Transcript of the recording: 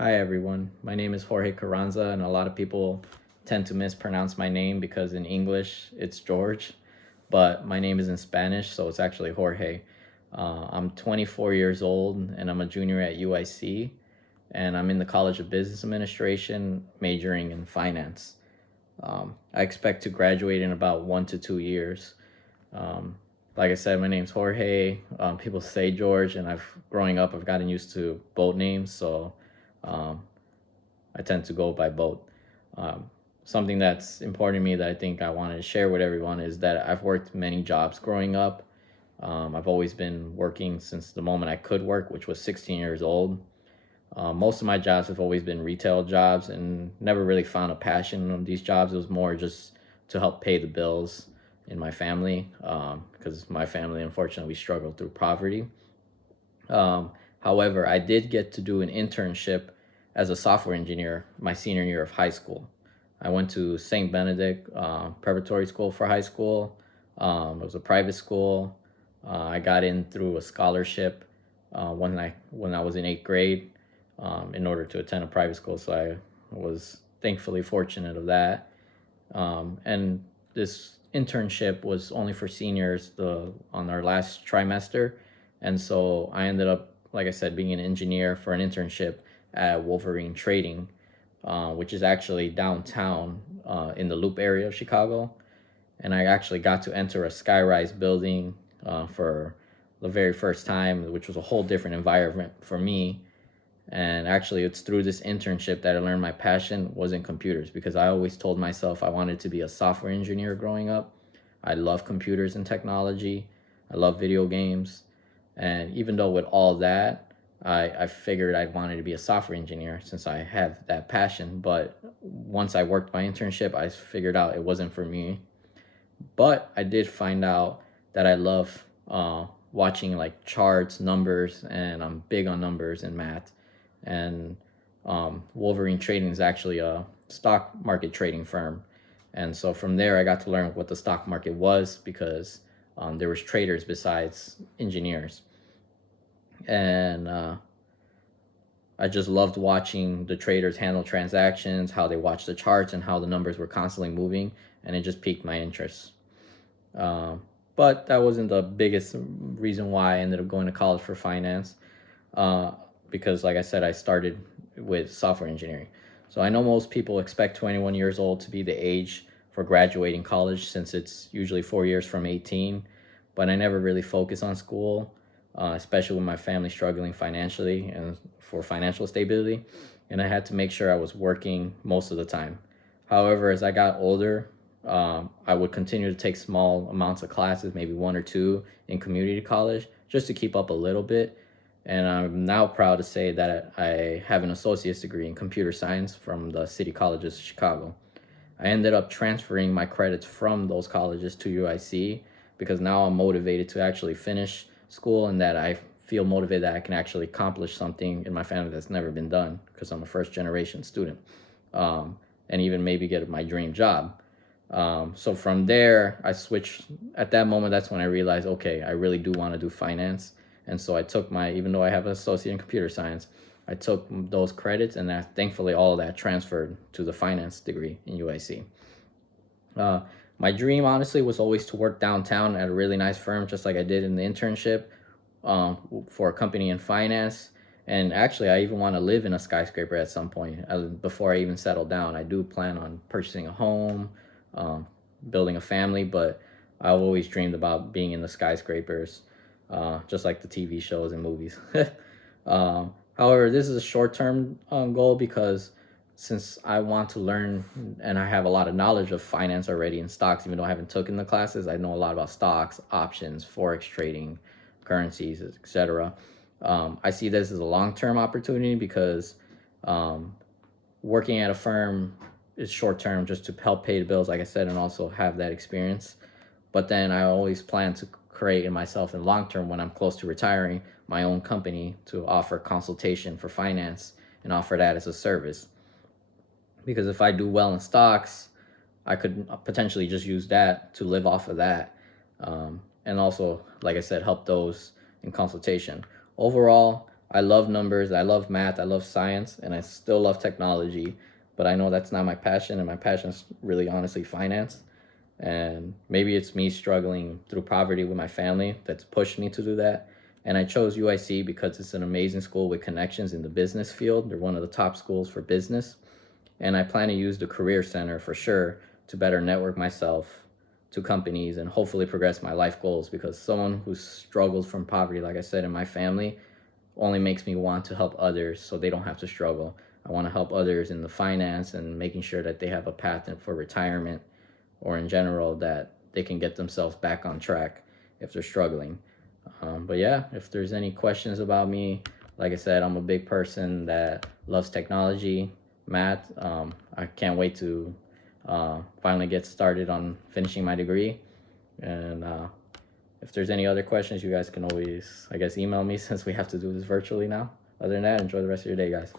Hi everyone, my name is Jorge Carranza, and a lot of people tend to mispronounce my name because in English it's George, but my name is in Spanish, so it's actually Jorge. I'm 24 years old and I'm a junior at UIC, and I'm in the College of Business Administration, majoring in finance. I expect to graduate in about 1 to 2 years. Um, like I said, my name's Jorge. People say George, and growing up, I've gotten used to both names, so um, I tend to go by both. Um, Something that's important to me that I think I wanted to share with everyone is that I've worked many jobs growing up. I've always been working since the moment I could work, which was 16 years old. Most of my jobs have always been retail jobs and never really found a passion on these jobs. It was more just to help pay the bills in my family because my family unfortunately struggled through poverty. Um, However, I did get to do an internship as a software engineer my senior year of high school. I went to St. Benedict Preparatory School for high school. It was a private school. I got in through a scholarship when I was in eighth grade in order to attend a private school. So I was thankfully fortunate of that. And this internship was only for seniors on our last trimester, and so I ended up, like I said, being an engineer for an internship at Wolverine Trading, which is actually downtown in the Loop area of Chicago. And I actually got to enter a skyrise building for the very first time, which was a whole different environment for me. And actually, it's through this internship that I learned my passion was in computers, because I always told myself I wanted to be a software engineer growing up. I love computers and technology. I love video games. And even though with all that, I figured I wanted to be a software engineer since I have that passion. But once I worked my internship, I figured out it wasn't for me. But I did find out that I love watching like charts, numbers, and I'm big on numbers and math. And Wolverine Trading is actually a stock market trading firm. And so from there, I got to learn what the stock market was, because there was traders besides engineers. And I just loved watching the traders handle transactions, how they watched the charts, and how the numbers were constantly moving. And it just piqued my interest. Um, but that wasn't the biggest reason why I ended up going to college for finance, uh, because, like I said, I started with software engineering. So I know most people expect 21 years old to be the age for graduating college, since it's usually 4 years from 18. But I never really focused on school, especially with my family struggling financially and for financial stability. And I had to make sure I was working most of the time. However, as I got older, I would continue to take small amounts of classes, maybe one or two in community college, just to keep up a little bit. And I'm now proud to say that I have an associate's degree in computer science from the City Colleges of Chicago. I ended up transferring my credits from those colleges to UIC because now I'm motivated to actually finish school, and that I feel motivated that I can actually accomplish something in my family that's never been done, because I'm a first generation student, and even maybe get my dream job. So from there, I switched. At that moment, that's when I realized, okay, I really do want to do finance. And so I took even though I have an associate in computer science, I took those credits, and thankfully all of that transferred to the finance degree in UIC. Uh, my dream, honestly, was always to work downtown at a really nice firm, just like I did in the internship, for a company in finance. And actually, I even want to live in a skyscraper at some point. Before I even settle down, I do plan on purchasing a home, um, building a family, but I've always dreamed about being in the skyscrapers, just like the TV shows and movies. However, this is a short-term goal, because since I want to learn and I have a lot of knowledge of finance already in stocks, even though I haven't taken the classes, I know a lot about stocks, options, forex trading, currencies, etc. I see this as a long-term opportunity, because um, working at a firm is short-term, just to help pay the bills, like I said, and also have that experience. But then I always plan to create in myself in long term, when I'm close to retiring, my own company to offer consultation for finance and offer that as a service. Because if I do well in stocks, I could potentially just use that to live off of that. And also, like I said, help those in consultation. Overall, I love numbers, I love math, I love science, and I still love technology, but I know that's not my passion, and my passion is really honestly finance. And maybe it's me struggling through poverty with my family that's pushed me to do that. And I chose UIC because it's an amazing school with connections in the business field. They're one of the top schools for business. And I plan to use the Career Center for sure to better network myself to companies and hopefully progress my life goals, because someone who struggles from poverty, like I said, in my family, only makes me want to help others so they don't have to struggle. I want to help others in the finance and making sure that they have a path for retirement, or in general that they can get themselves back on track if they're struggling. But yeah, if there's any questions about me, like I said, I'm a big person that loves technology, math. I can't wait to finally get started on finishing my degree. And if there's any other questions, you guys can always, I guess, email me since we have to do this virtually now. Other than that, enjoy the rest of your day, guys.